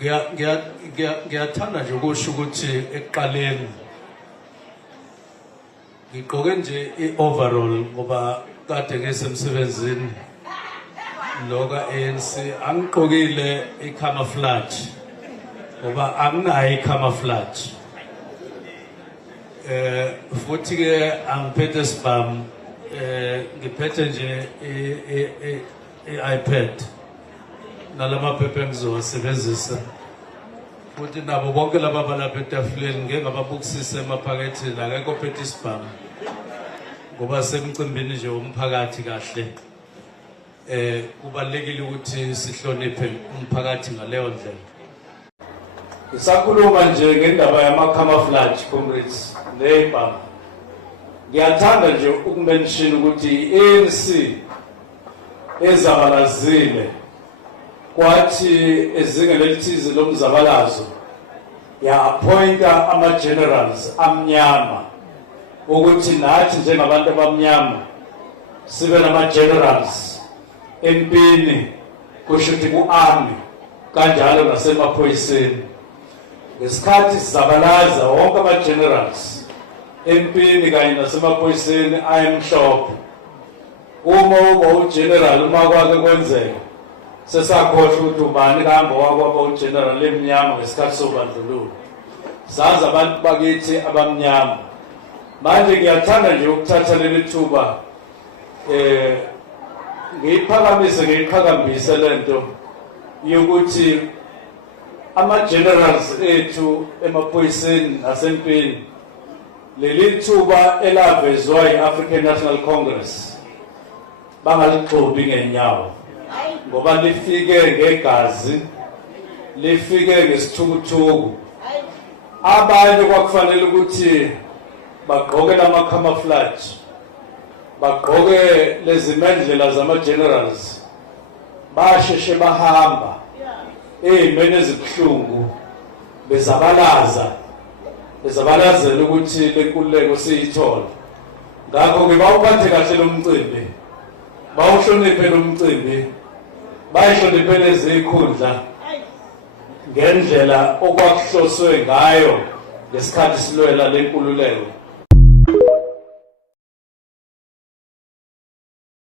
Ngiyathanda nje ukusho ukuthi ekuqaleni ngigqoke nje i-overall ngoba kade ngisemsebenzini loka ANC angigqokile i-camouflage ngoba anginayo i-camouflage futhi ke angiphethe spam ngiphethe nje i-iPad nalamaphepha engizowasebenzisa futhi nabo bonke laba balapha etafuleni ngeke ngababukisise emaphakethini akekho ophethe isibhamu ngoba semcimbini nje umphakathi kahle kubalekile ukuthi sihloniphe umphakathi ngaleyo ndlela. Ngisakhuluma nje ngendaba yama-camouflage comrades nebhamu. Ngiyathanda nje ukumention ukuthi i-ANC ezabalazile kwathi ezingeni elithize lomzabalazo ya-appointa ama-generals amnyama ukuthi nathi njengabantu abamnyama sibe nama-generals empini kusho ukuthi ku-army kanjalo nasemaphoyiseni. Ngesikhathi sizabalaza wonke ama-generals empini kanye nasemaphoyiseni ayemhlophe, uma uba ugeneral uma kwake kwenzeka sesakhohlwa ukuthi ubani kahamba wakwaba ugeneral emnyama ngesikhathi sobandlululo. Sazi abantu bakithi abamnyama. Manje ngiyathanda nje ukuthatha leli thuba ngiyiqhakambise lento yokuthi ama-generals ethu emaphoyiseni nasempini leli thuba elavezwa yi-African National Congress bangalixobi ngenyawo ngoba lifike ngegazi, lifike ngesithukuthuku. Abanye kwakufanele ukuthi bagqoke lama-camouflage, bagqoke lezi mendlela zama-generals, basheshe bahamba ey'meni ezibuhlungu bezabalazela ukuthi lenkululeko siyithole. Ngakho-ke bawuphathe kahle lo mcimbi, bawuhloniphe lo mcimbi, bayihloniphe lezi ikhundla ngendlela okwakuhloswe ngayo ngesikhathi silwela lenkululeko.